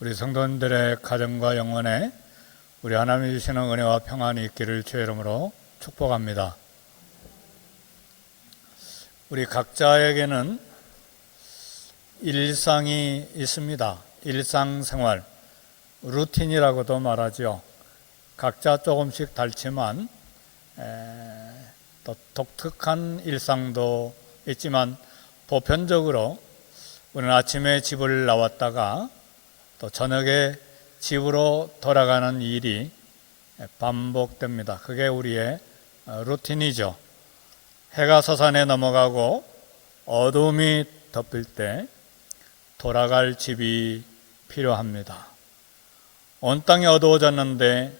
우리 성도님들의 가정과 영혼에 우리 하나님이 주시는 은혜와 평안이 있기를 주의 이름으로 축복합니다. 우리 각자에게는 일상이 있습니다. 일상생활, 루틴이라고도 말하죠. 각자 조금씩 다르지만 또 독특한 일상도 있지만 보편적으로 우리는 아침에 집을 나왔다가 또 저녁에 집으로 돌아가는 일이 반복됩니다. 그게 우리의 루틴이죠. 해가 서산에 넘어가고 어둠이 덮일 때 돌아갈 집이 필요합니다. 온 땅이 어두워졌는데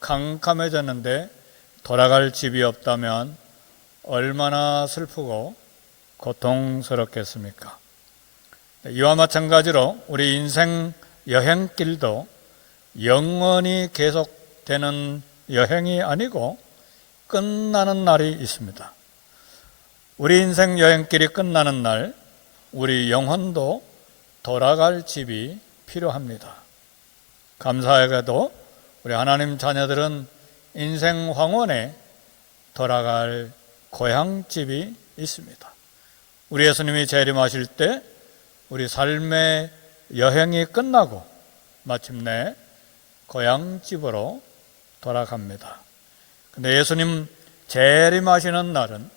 캄캄해졌는데 돌아갈 집이 없다면 얼마나 슬프고 고통스럽겠습니까? 이와 마찬가지로 우리 인생 여행길도 영원히 계속되는 여행이 아니고 끝나는 날이 있습니다. 우리 인생 여행길이 끝나는 날 우리 영혼도 돌아갈 집이 필요합니다. 감사하게도 우리 하나님 자녀들은 인생 황혼에 돌아갈 고향집이 있습니다. 우리 예수님이 재림하실 때 우리 삶의 여행이 끝나고 마침내 고향집으로 돌아갑니다. 근데 예수님 재림하시는 날은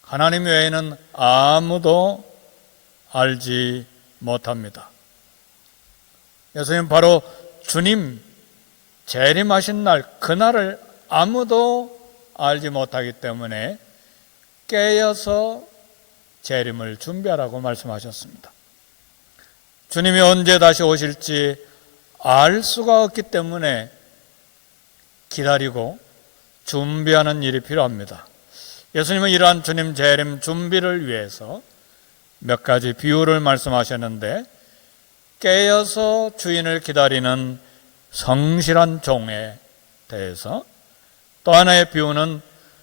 하나님 외에는 아무도 알지 못합니다. 예수님 바로 주님 재림하신 날, 그날을 아무도 알지 못하기 때문에 깨어서 재림을 준비하라고 말씀하셨습니다. 주님이 언제 다시 오실지 알 수가 없기 때문에 기다리고 준비하는 일이 필요합니다. 예수님은 이러한 주님 재림 준비를 위해서 몇 가지 비유를 말씀하셨는데, 깨어서 주인을 기다리는 성실한 종에 대해서, 또 하나의 비유는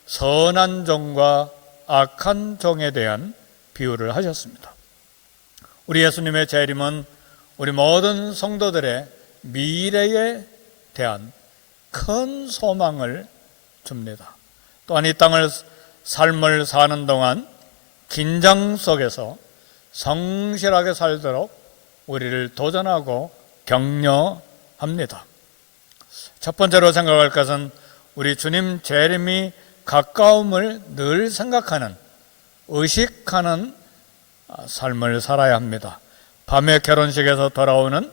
선한 종과 악한 종에 대한 비유를 하셨습니다. 우리 예수님의 재림은 우리 모든 성도들의 미래에 대한 큰 소망을 줍니다. 또한 이 땅을 삶을 사는 동안 긴장 속에서 성실하게 살도록 우리를 도전하고 격려합니다. 첫 번째로 생각할 것은 우리 주님 재림이 가까움을 늘 생각하는, 의식하는 삶을 살아야 합니다. 밤에 결혼식에서 돌아오는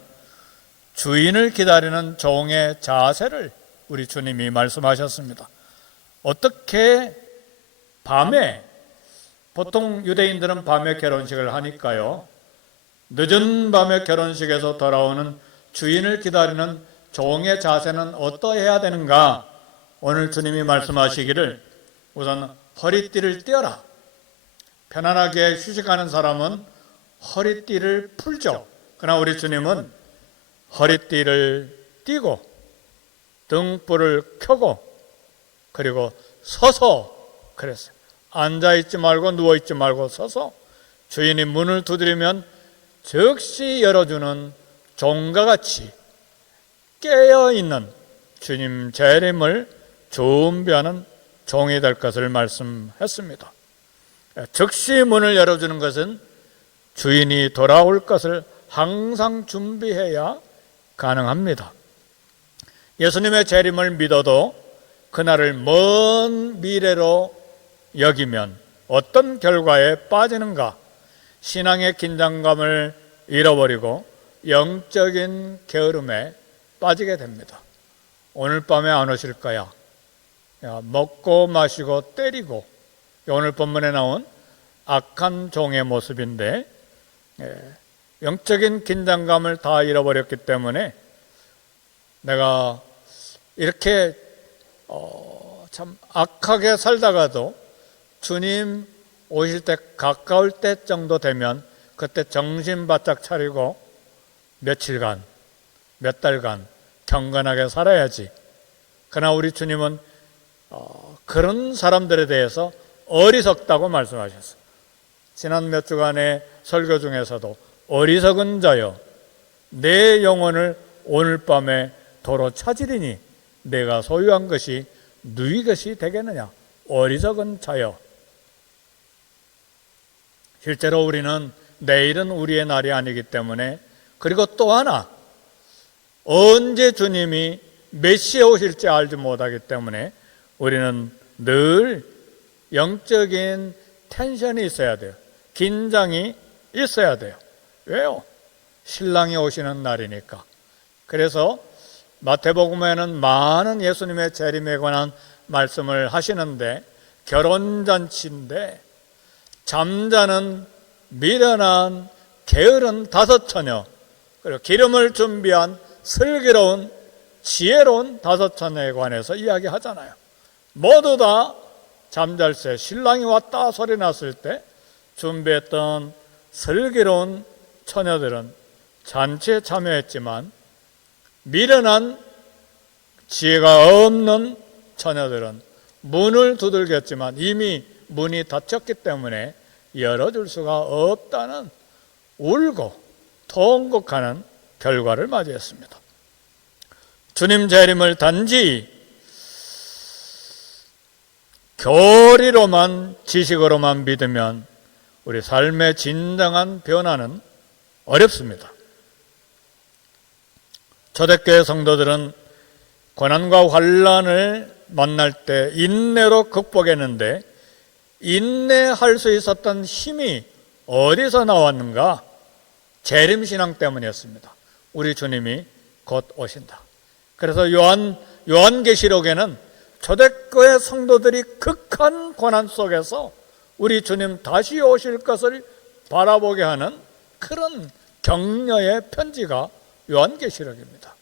주인을 기다리는 종의 자세를 우리 주님이 말씀하셨습니다. 어떻게 밤에, 보통 유대인들은 밤에 결혼식을 하니까요, 늦은 밤에 결혼식에서 돌아오는 주인을 기다리는 종의 자세는 어떠해야 되는가? 오늘 주님이 말씀하시기를 우선 허리띠를 떼어라. 편안하게 휴식하는 사람은 허리띠를 풀죠. 그러나 우리 주님은 허리띠를 띠고 등불을 켜고 그리고 서서 그랬어요. 앉아있지 말고 누워있지 말고 서서 주인이 문을 두드리면 즉시 열어주는 종과 같이 깨어있는 주님 재림을 준비하는 종이 될 것을 말씀했습니다. 즉시 문을 열어주는 것은 주인이 돌아올 것을 항상 준비해야 가능합니다. 예수님의 재림을 믿어도 그날을 먼 미래로 여기면 어떤 결과에 빠지는가? 신앙의 긴장감을 잃어버리고 영적인 게으름에 빠지게 됩니다. 오늘 밤에 안 오실 거야. 먹고 마시고 때리고, 오늘 본문에 나온 악한 종의 모습인데, 영적인 긴장감을 다 잃어버렸기 때문에 내가 이렇게 참 악하게 살다가도 주님 오실 때 가까울 때 정도 되면 그때 정신 바짝 차리고 며칠간, 몇 달간 경건하게 살아야지. 그러나 우리 주님은 그런 사람들에 대해서 어리석다고 말씀하셨어요. 지난 몇 주간의 설교 중에서도 어리석은 자여 내 영혼을 오늘 밤에 도로 찾으리니 내가 소유한 것이 누이 것이 되겠느냐. 어리석은 자여. 실제로 우리는 내일은 우리의 날이 아니기 때문에, 그리고 또 하나 언제 주님이 몇 시에 오실지 알지 못하기 때문에 우리는 늘 영적인 텐션이 있어야 돼요. 긴장이 있어야 돼요. 왜요? 신랑이 오시는 날이니까. 그래서 마태복음에는 많은 예수님의 재림에 관한 말씀을 하시는데, 결혼잔치인데 잠자는 미련한 게으른 5처녀, 그리고 기름을 준비한 슬기로운 지혜로운 5처녀에 관해서 이야기하잖아요. 모두 다 잠잘 새 신랑이 왔다 소리 났을 때 준비했던 슬기로운 처녀들은 잔치에 참여했지만, 미련한 지혜가 없는 처녀들은 문을 두들겼지만 이미 문이 닫혔기 때문에 열어줄 수가 없다는 울고 통곡하는 결과를 맞이했습니다. 주님 재림을 단지 교리로만, 지식으로만 믿으면 우리 삶의 진정한 변화는 어렵습니다. 초대교회 성도들은 고난과 환난을 만날 때 인내로 극복했는데, 인내할 수 있었던 힘이 어디서 나왔는가? 재림신앙 때문이었습니다. 우리 주님이 곧 오신다. 그래서 요한계시록에는 초대교회 성도들이 극한 고난 속에서 우리 주님 다시 오실 것을 바라보게 하는 그런 격려의 편지가 요한계시록입니다.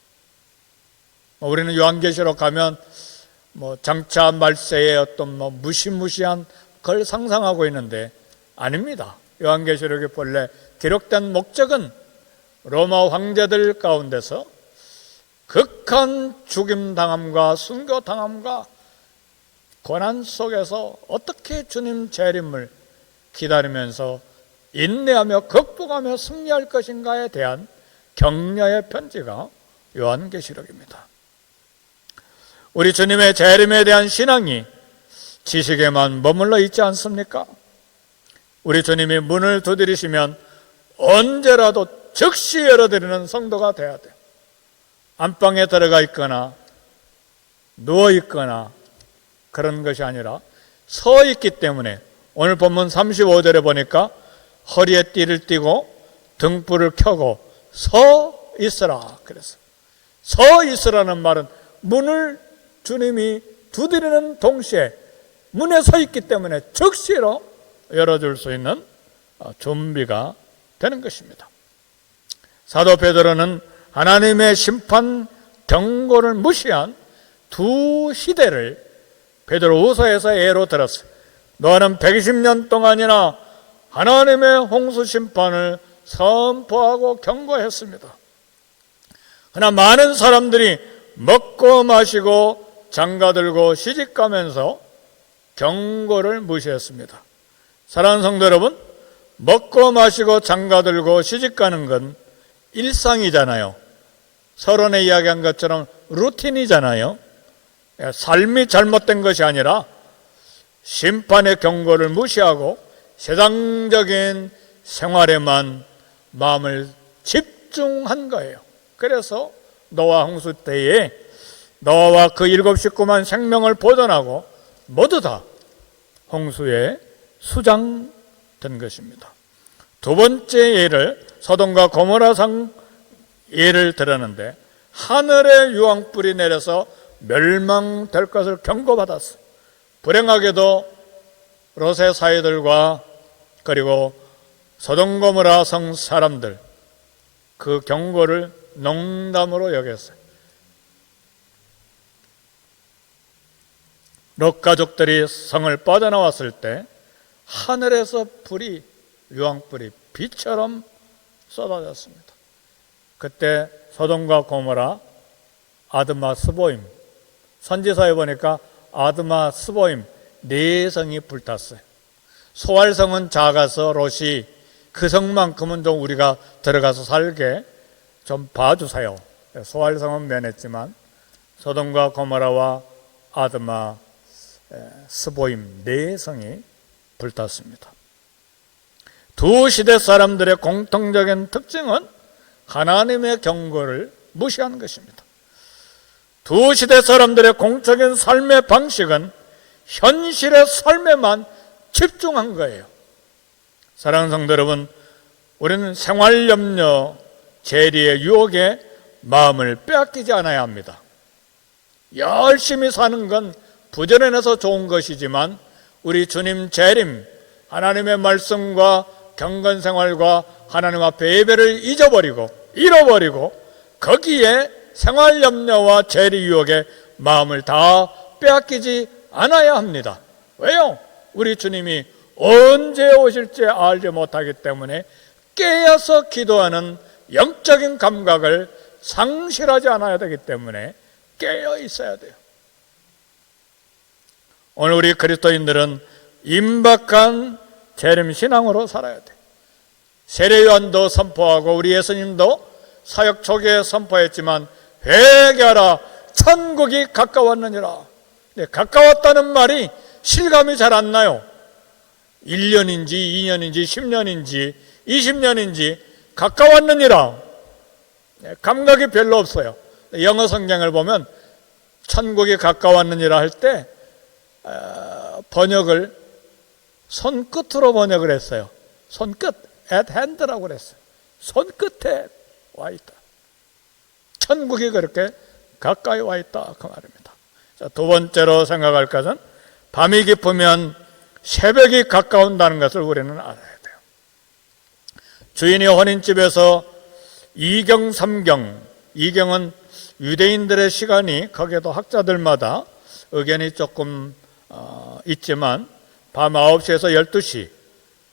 우리는 요한계시록 가면 장차 말세의 어떤 무시무시한 걸 상상하고 있는데, 아닙니다. 요한계시록이 본래 기록된 목적은 로마 황제들 가운데서 극한 죽임당함과 순교당함과 고난 속에서 어떻게 주님 재림을 기다리면서 인내하며 극복하며 승리할 것인가에 대한 격려의 편지가 요한계시록입니다. 우리 주님의 재림에 대한 신앙이 지식에만 머물러 있지 않습니까? 우리 주님이 문을 두드리시면 언제라도 즉시 열어드리는 성도가 돼야 돼요. 안방에 들어가 있거나 누워 있거나 그런 것이 아니라 서 있기 때문에, 오늘 본문 35절에 보니까 허리에 띠를 띠고 등불을 켜고 서 있으라 그랬어요. 서 있으라는 말은 문을 주님이 두드리는 동시에 문에 서 있기 때문에 즉시로 열어줄 수 있는 준비가 되는 것입니다. 사도 베드로는 하나님의 심판 경고를 무시한 두 시대를 베드로후서에서 예로 들었어요. 너는 120년 동안이나 하나님의 홍수 심판을 선포하고 경고했습니다. 그러나 많은 사람들이 먹고 마시고 장가들고 시집가면서 경고를 무시했습니다. 사랑하는 성도 여러분, 먹고 마시고 장가들고 시집가는 건 일상이잖아요. 서론에 이야기한 것처럼 루틴이잖아요. 삶이 잘못된 것이 아니라 심판의 경고를 무시하고 세상적인 생활에만 마음을 집중한 거예요. 그래서 노아 홍수 때에 노아와 그 7 식구만 생명을 보존하고 모두 다 홍수에 수장된 것입니다. 두 번째 예를, 소돔과 고모라 상 예를 들었는데, 하늘에 유황불이 내려서 멸망될 것을 경고받았어요. 불행하게도 롯의 사이들과 그리고 소돔 고모라 성 사람들, 그 경고를 농담으로 여겼어요. 롯 가족들이 성을 빠져나왔을 때 하늘에서 불이, 유황불이 비처럼 쏟아졌습니다. 그때 소돔과 고모라, 아드마 스보임, 선지서에 보니까 아드마 스보임 4성이 불탔어요. 소알성은 작아서 롯이 그 성만큼은 좀 우리가 들어가서 살게 좀 봐주세요. 소활성은 면했지만 소돔과 고모라와 아드마, 스보임 네 성이 불탔습니다. 두 시대 사람들의 공통적인 특징은 하나님의 경고를 무시한 것입니다. 두 시대 사람들의 공적인 삶의 방식은 현실의 삶에만 집중한 거예요. 사랑하는 성도 여러분, 우리는 생활염려, 재리의 유혹에 마음을 빼앗기지 않아야 합니다. 열심히 사는 건 부지런해서 좋은 것이지만 우리 주님 재림, 하나님의 말씀과 경건생활과 하나님 앞에 예배를 잃어버리고 거기에 생활염려와 재리 유혹에 마음을 다 빼앗기지 않아야 합니다. 왜요? 우리 주님이 언제 오실지 알지 못하기 때문에 깨어서 기도하는 영적인 감각을 상실하지 않아야 되기 때문에 깨어 있어야 돼요. 오늘 우리 그리스도인들은 임박한 재림신앙으로 살아야 돼요. 세례요한도 선포하고 우리 예수님도 사역 초기에 선포했지만 회개하라, 천국이 가까웠느니라. 가까웠다는 말이 실감이 잘 안 나요. 1년인지 2년인지 10년인지 20년인지 가까웠느니라. 감각이 별로 없어요. 영어 성경을 보면 천국이 가까웠느니라 할 때 번역을 손끝으로 번역을 했어요. 손끝, at hand라고 그랬어요. 손끝에 와 있다. 천국이 그렇게 가까이 와 있다 그 말입니다. 자, 두 번째로 생각할 것은 밤이 깊으면 새벽이 가까운다는 것을 우리는 알아야 돼요. 주인이 혼인집에서 2경, 3경, 2경은 유대인들의 시간이 거기에도 학자들마다 의견이 조금 있지만 밤 9시에서 12시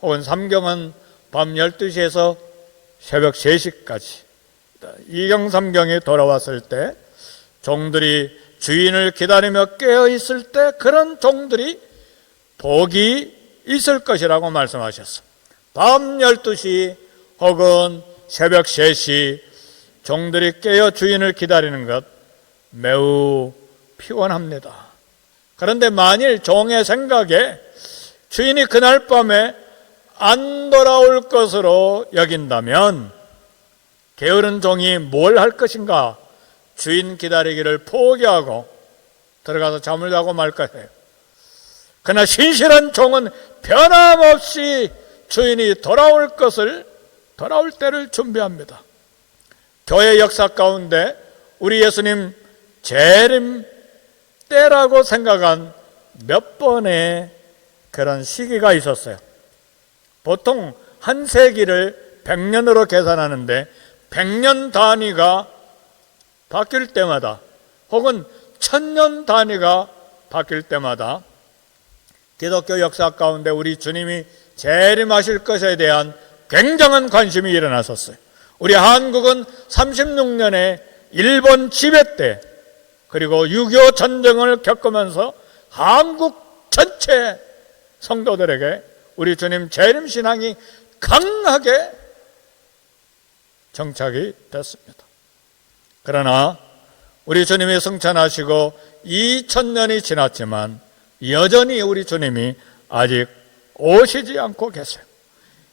혹은 3경은 밤 12시에서 새벽 3시까지 2경, 3경이 돌아왔을 때 종들이 주인을 기다리며 깨어있을 때 그런 종들이 복이 있을 것이라고 말씀하셨어요. 밤 12시 혹은 새벽 3시 종들이 깨어 주인을 기다리는 것 매우 피곤합니다. 그런데 만일 종의 생각에 주인이 그날 밤에 안 돌아올 것으로 여긴다면 게으른 종이 뭘 할 것인가? 주인 기다리기를 포기하고 들어가서 잠을 자고 말 것이에요. 그러나 신실한 종은 변함없이 주인이 돌아올 때를 준비합니다. 교회 역사 가운데 우리 예수님 재림 때라고 생각한 몇 번의 그런 시기가 있었어요. 보통 한 세기를 100년으로 계산하는데 100년 단위가 바뀔 때마다 혹은 1000년 단위가 바뀔 때마다 기독교 역사 가운데 우리 주님이 재림하실 것에 대한 굉장한 관심이 일어났었어요. 우리 한국은 36년에 일본 지배 때 그리고 6.25 전쟁을 겪으면서 한국 전체 성도들에게 우리 주님 재림신앙이 강하게 정착이 됐습니다. 그러나 우리 주님이 승천하시고 2000년이 지났지만 여전히 우리 주님이 아직 오시지 않고 계세요.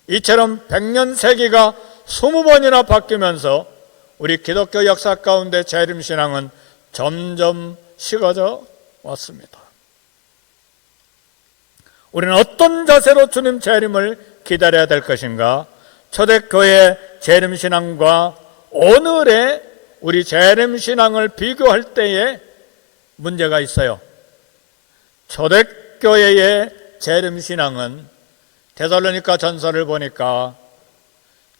이처럼 100년 세기가 20번이나 바뀌면서 우리 기독교 역사 가운데 재림신앙은 점점 식어져 왔습니다. 우리는 어떤 자세로 주님 재림을 기다려야 될 것인가? 초대교회 재림신앙과 오늘의 우리 재림신앙을 비교할 때에 문제가 있어요. 초대교회의 재림신앙은 데살로니가 전서를 보니까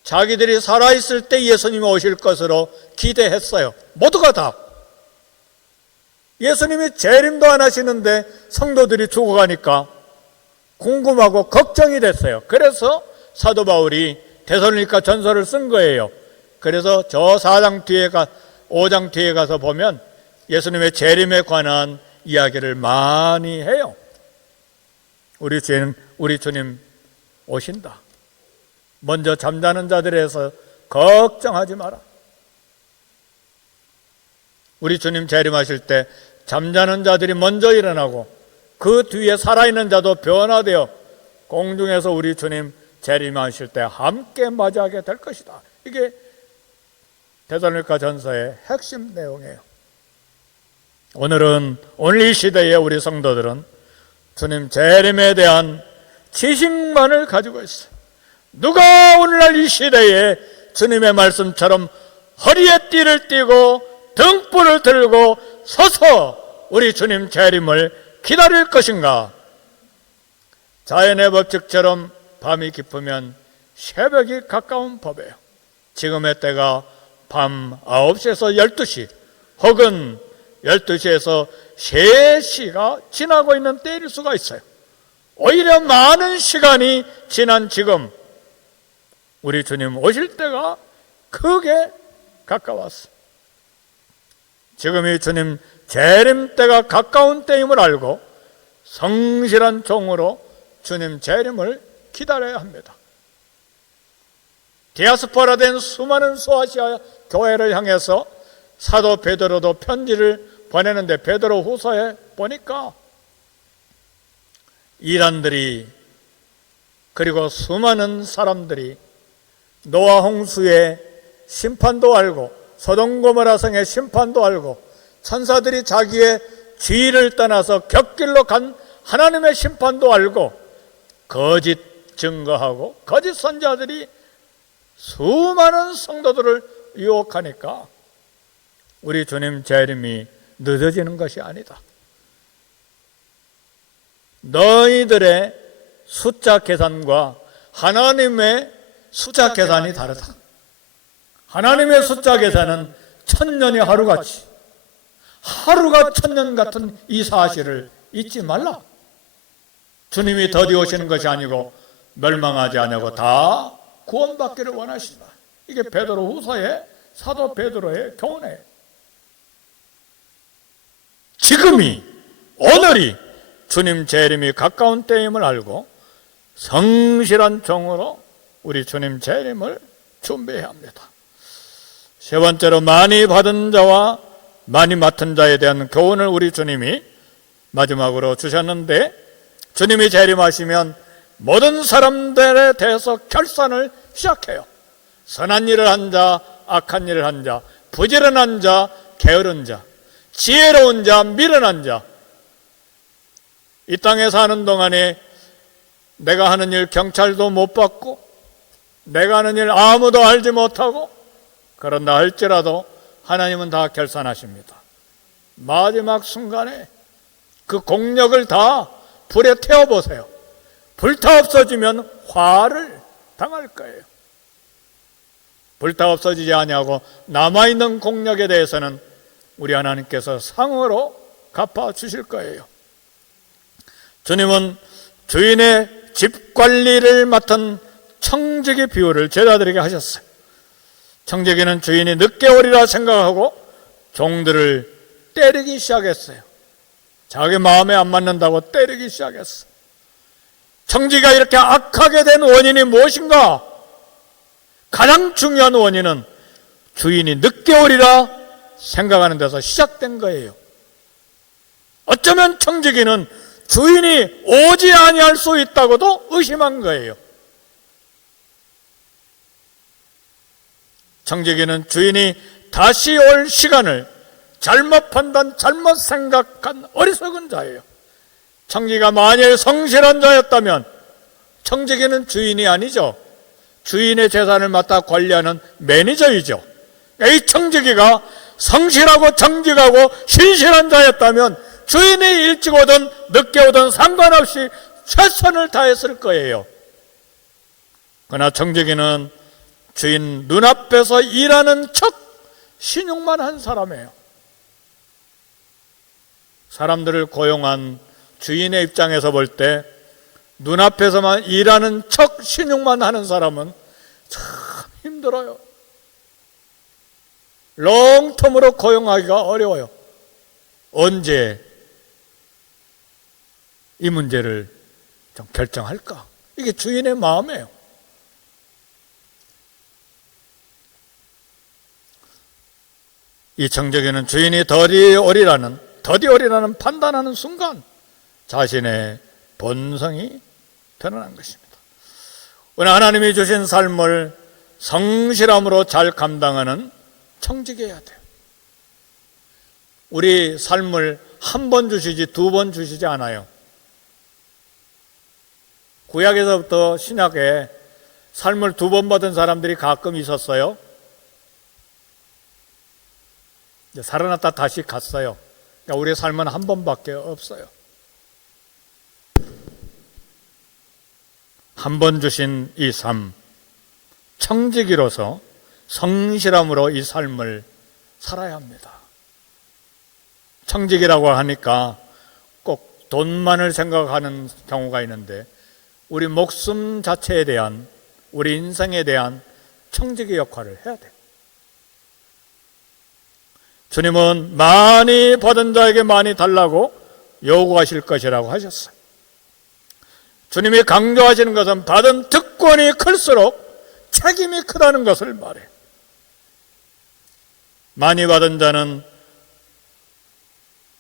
자기들이 살아있을 때 예수님이 오실 것으로 기대했어요. 모두가 다. 예수님이 재림도 안 하시는데 성도들이 죽어가니까 궁금하고 걱정이 됐어요. 그래서 사도 바울이 데살로니가 전서를 쓴 거예요. 그래서 저 4장 뒤에 5장 뒤에 가서 보면 예수님의 재림에 관한 이야기를 많이 해요. 우리 주님 오신다. 먼저 잠자는 자들에서 걱정하지 마라. 우리 주님 재림하실 때 잠자는 자들이 먼저 일어나고 그 뒤에 살아있는 자도 변화되어 공중에서 우리 주님 재림하실 때 함께 맞이하게 될 것이다. 이게 데살로니가 전서의 핵심 내용이에요. 오늘 이 시대에 우리 성도들은 주님 재림에 대한 지식만을 가지고 있어요. 누가 오늘날 이 시대에 주님의 말씀처럼 허리에 띠를 띠고 등불을 들고 서서 우리 주님 재림을 기다릴 것인가? 자연의 법칙처럼 밤이 깊으면 새벽이 가까운 법이에요. 지금의 때가 밤 9시에서 12시 혹은 12시에서 3시가 지나고 있는 때일 수가 있어요. 오히려 많은 시간이 지난 지금 우리 주님 오실 때가 크게 가까웠어요. 지금이 주님 재림 때가 가까운 때임을 알고 성실한 종으로 주님 재림을 기다려야 합니다. 디아스포라된 수많은 소아시아 교회를 향해서 사도 베드로도 편지를 보내는데 베드로 후서에 보니까 이란들이 그리고 수많은 사람들이 노아 홍수의 심판도 알고 소돔 고모라 성의 심판도 알고 천사들이 자기의 죄를 떠나서 곁길로 간 하나님의 심판도 알고 거짓 증거하고 거짓 선자들이 수많은 성도들을 유혹하니까 우리 주님 재림이 늦어지는 것이 아니다. 너희들의 숫자 계산과 하나님의 숫자 계산이 다르다. 하나님의 숫자 계산은 1000년이 하루같이, 하루가 1000년 같은 이 사실을 잊지 말라. 주님이 더디 오시는 것이 아니고 멸망하지 않냐고 다 구원받기를 원하시다. 이게 베드로 후서의 사도 베드로의 교훈이에요. 지금이, 오늘이 주님 재림이 가까운 때임을 알고 성실한 종으로 우리 주님 재림을 준비해야 합니다. 세 번째로 많이 받은 자와 많이 맡은 자에 대한 교훈을 우리 주님이 마지막으로 주셨는데, 주님이 재림하시면 모든 사람들에 대해서 결산을 시작해요. 선한 일을 한 자, 악한 일을 한 자, 부지런한 자, 게으른 자, 지혜로운 자, 미련한 자. 이 땅에 사는 동안에 내가 하는 일 경찰도 못 받고 내가 하는 일 아무도 알지 못하고 그런다 할지라도 하나님은 다 결산하십니다. 마지막 순간에 그 공력을 다 불에 태워보세요. 불타 없어지면 화를 당할 거예요. 불타 없어지지 아니하고 남아있는 공력에 대해서는 우리 하나님께서 상으로 갚아주실 거예요. 주님은 주인의 집 관리를 맡은 청지기 비유를 제자들에게 하셨어요. 청지기는 주인이 늦게 오리라 생각하고 종들을 때리기 시작했어요. 자기 마음에 안 맞는다고 때리기 시작했어요. 청지기가 이렇게 악하게 된 원인이 무엇인가? 가장 중요한 원인은 주인이 늦게 오리라 생각하는 데서 시작된 거예요. 어쩌면 청지기는 주인이 오지 아니할 수 있다고도 의심한 거예요. 청지기는 주인이 다시 올 시간을 잘못 판단, 잘못 생각한 어리석은 자예요. 청지기가 만일 성실한 자였다면 청지기는 주인이 아니죠. 주인의 재산을 맡아 관리하는 매니저이죠. 이 청지기가 성실하고 정직하고 신실한 자였다면 주인이 일찍 오든 늦게 오든 상관없이 최선을 다했을 거예요. 그러나 청지기는 주인 눈앞에서 일하는 척 신용만 한 사람이에요. 사람들을 고용한 주인의 입장에서 볼 때 눈앞에서만 일하는 척 신용만 하는 사람은 참 힘들어요. 롱텀으로 고용하기가 어려워요. 언제 이 문제를 좀 결정할까? 이게 주인의 마음이에요. 이 청지기는 주인이 더디오리라는 판단하는 순간 자신의 본성이 드러난 것입니다. 오늘 하나님이 주신 삶을 성실함으로 잘 감당하는 청지기여야 돼요. 우리 삶을 한 번 주시지 두 번 주시지 않아요. 구약에서부터 신약에 삶을 두 번 받은 사람들이 가끔 있었어요. 살아났다 다시 갔어요. 그러니까 우리의 삶은 한 번밖에 없어요. 한 번 주신 이 삶, 청지기로서 성실함으로 이 삶을 살아야 합니다. 청지기라고 하니까 꼭 돈만을 생각하는 경우가 있는데 우리 목숨 자체에 대한, 우리 인생에 대한 청지기 역할을 해야 돼요. 주님은 많이 받은 자에게 많이 달라고 요구하실 것이라고 하셨어요. 주님이 강조하시는 것은 받은 특권이 클수록 책임이 크다는 것을 말해요. 많이 받은 자는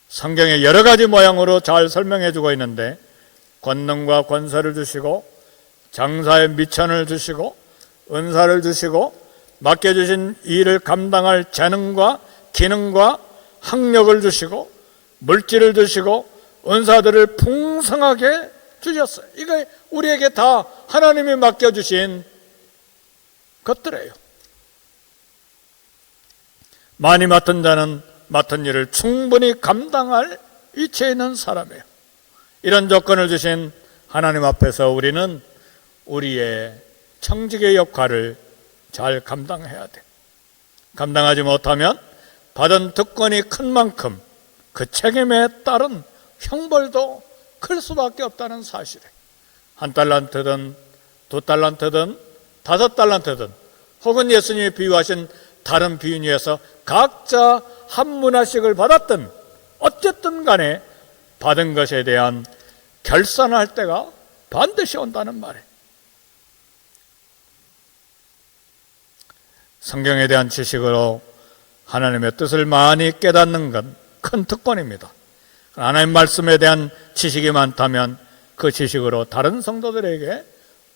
성경에 여러 가지 모양으로 잘 설명해 주고 있는데 권능과 권세를 주시고 장사의 미천을 주시고 은사를 주시고 맡겨주신 일을 감당할 재능과 기능과 학력을 주시고 물질을 주시고 은사들을 풍성하게 주셨어요. 이거 우리에게 다 하나님이 맡겨주신 것들이에요. 많이 맡은 자는 맡은 일을 충분히 감당할 위치에 있는 사람이에요. 이런 조건을 주신 하나님 앞에서 우리는 우리의 청지기의 역할을 잘 감당해야 돼. 감당하지 못하면 받은 특권이 큰 만큼 그 책임에 따른 형벌도 클 수밖에 없다는 사실에 한 달란트든 두 달란트든 다섯 달란트든 혹은 예수님이 비유하신 다른 비유 중에서 각자 한 문화씩을 받았든 어쨌든 간에 받은 것에 대한 결산을 할 때가 반드시 온다는 말이에요. 성경에 대한 지식으로 하나님의 뜻을 많이 깨닫는 건 큰 특권입니다. 하나님 말씀에 대한 지식이 많다면 그 지식으로 다른 성도들에게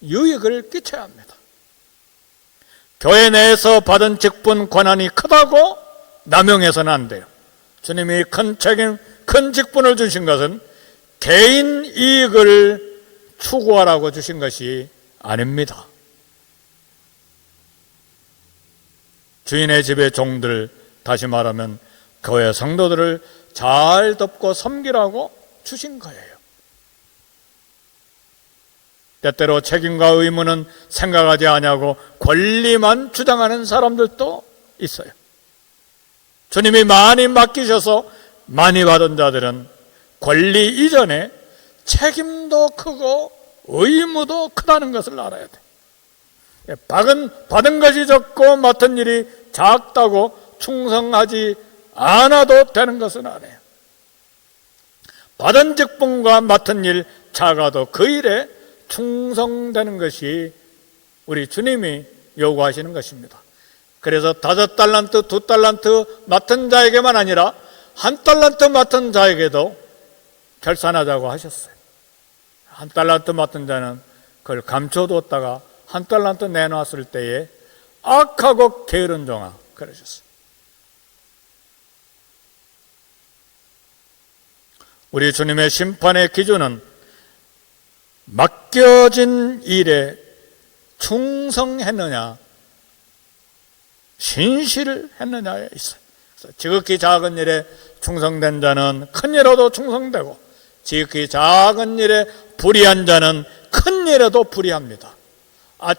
유익을 끼쳐야 합니다. 교회 내에서 받은 직분 권한이 크다고 남용해서는 안 돼요. 주님이 큰 책임, 큰 직분을 주신 것은 개인 이익을 추구하라고 주신 것이 아닙니다. 주인의 집의 종들, 다시 말하면 교회 성도들을 잘 돕고 섬기라고 주신 거예요. 때때로 책임과 의무는 생각하지 않냐고 권리만 주장하는 사람들도 있어요. 주님이 많이 맡기셔서 많이 받은 자들은 권리 이전에 책임도 크고 의무도 크다는 것을 알아야 돼. 받은 것이 적고 맡은 일이 작다고 충성하지 않아도 되는 것은 아니에요. 받은 직분과 맡은 일 작아도 그 일에 충성되는 것이 우리 주님이 요구하시는 것입니다. 그래서 5달란트, 2달란트 맡은 자에게만 아니라 1달란트 맡은 자에게도 결산하자고 하셨어요. 1달란트 맡은 자는 그걸 감춰두었다가 1달란트 내놨을 때에 악하고 게으른 종아 그러셨어요. 우리 주님의 심판의 기준은 맡겨진 일에 충성했느냐, 신실을 했느냐에 있어요. 지극히 작은 일에 충성된 자는 큰 일에도 충성되고 지극히 작은 일에 불의한 자는 큰 일에도 불의합니다.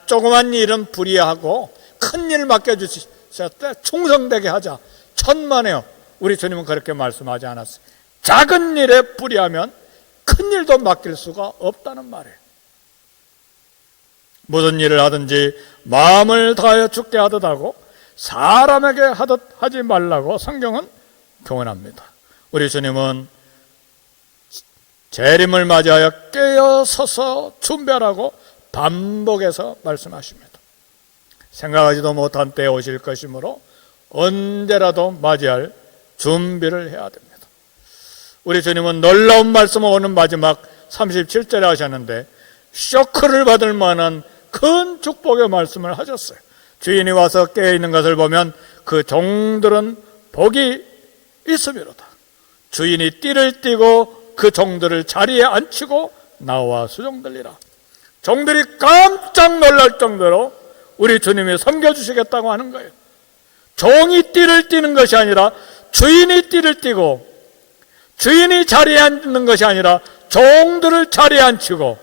조그만 일은 불의하고 큰 일 맡겨주셨을 때 충성되게 하자. 천만에요. 우리 주님은 그렇게 말씀하지 않았어요. 작은 일에 불의하면 큰 일도 맡길 수가 없다는 말이에요. 무슨 일을 하든지 마음을 다하여 주께 하듯 하고 사람에게 하듯 하지 말라고 성경은 교훈합니다. 우리 주님은 재림을 맞이하여 깨어서서 준비하라고 반복해서 말씀하십니다. 생각하지도 못한 때에 오실 것이므로 언제라도 맞이할 준비를 해야 됩니다. 우리 주님은 놀라운 말씀을 오는 마지막 37절에 하셨는데 쇼크를 받을 만한 큰 축복의 말씀을 하셨어요. 주인이 와서 깨어있는 것을 보면 그 종들은 복이 있음이로다. 주인이 띠를 띠고 그 종들을 자리에 앉히고 나와 수종들리라. 종들이 깜짝 놀랄 정도로 우리 주님이 섬겨주시겠다고 하는 거예요. 종이 띠를 띠는 것이 아니라 주인이 띠를 띠고, 주인이 자리에 앉는 것이 아니라 종들을 자리에 앉히고,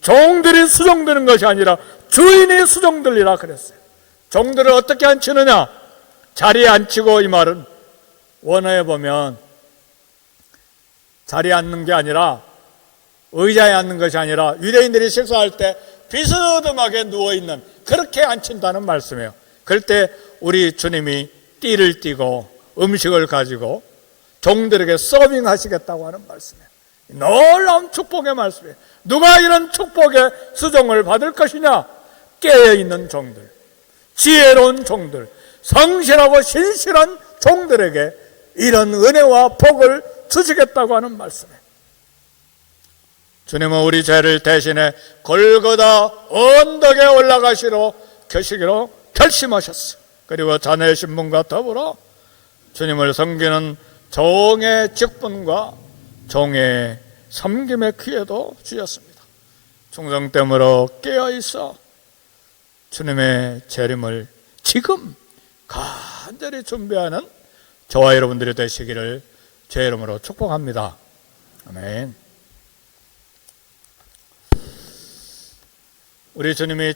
종들이 수종드는 것이 아니라 주인이 수종들리라 그랬어요. 종들을 어떻게 앉히느냐? 자리에 앉히고, 이 말은 원어에 보면 자리에 앉는 게 아니라, 의자에 앉는 것이 아니라 유대인들이 식사할 때 비스듬하게 누워있는, 그렇게 앉힌다는 말씀이에요. 그럴 때 우리 주님이 띠를 띠고 음식을 가지고 종들에게 서빙하시겠다고 하는 말씀이에요. 놀라운 축복의 말씀이에요. 누가 이런 축복의 수종을 받을 것이냐? 깨어있는 종들, 지혜로운 종들, 성실하고 신실한 종들에게 이런 은혜와 복을 주시겠다고 하는 말씀이에요. 주님은 우리 죄를 대신해 골고다 언덕에 올라가시러 가시기로 결심하셨어요. 그리고 자녀의 신분과 더불어 주님을 섬기는 종의 직분과 종의 섬김의 기회도 주셨습니다. 충성됨으로 깨어있어 주님의 재림을 지금 간절히 준비하는 저와 여러분들이 되시기를 제 이름으로 축복합니다. 아멘. 우리 주님이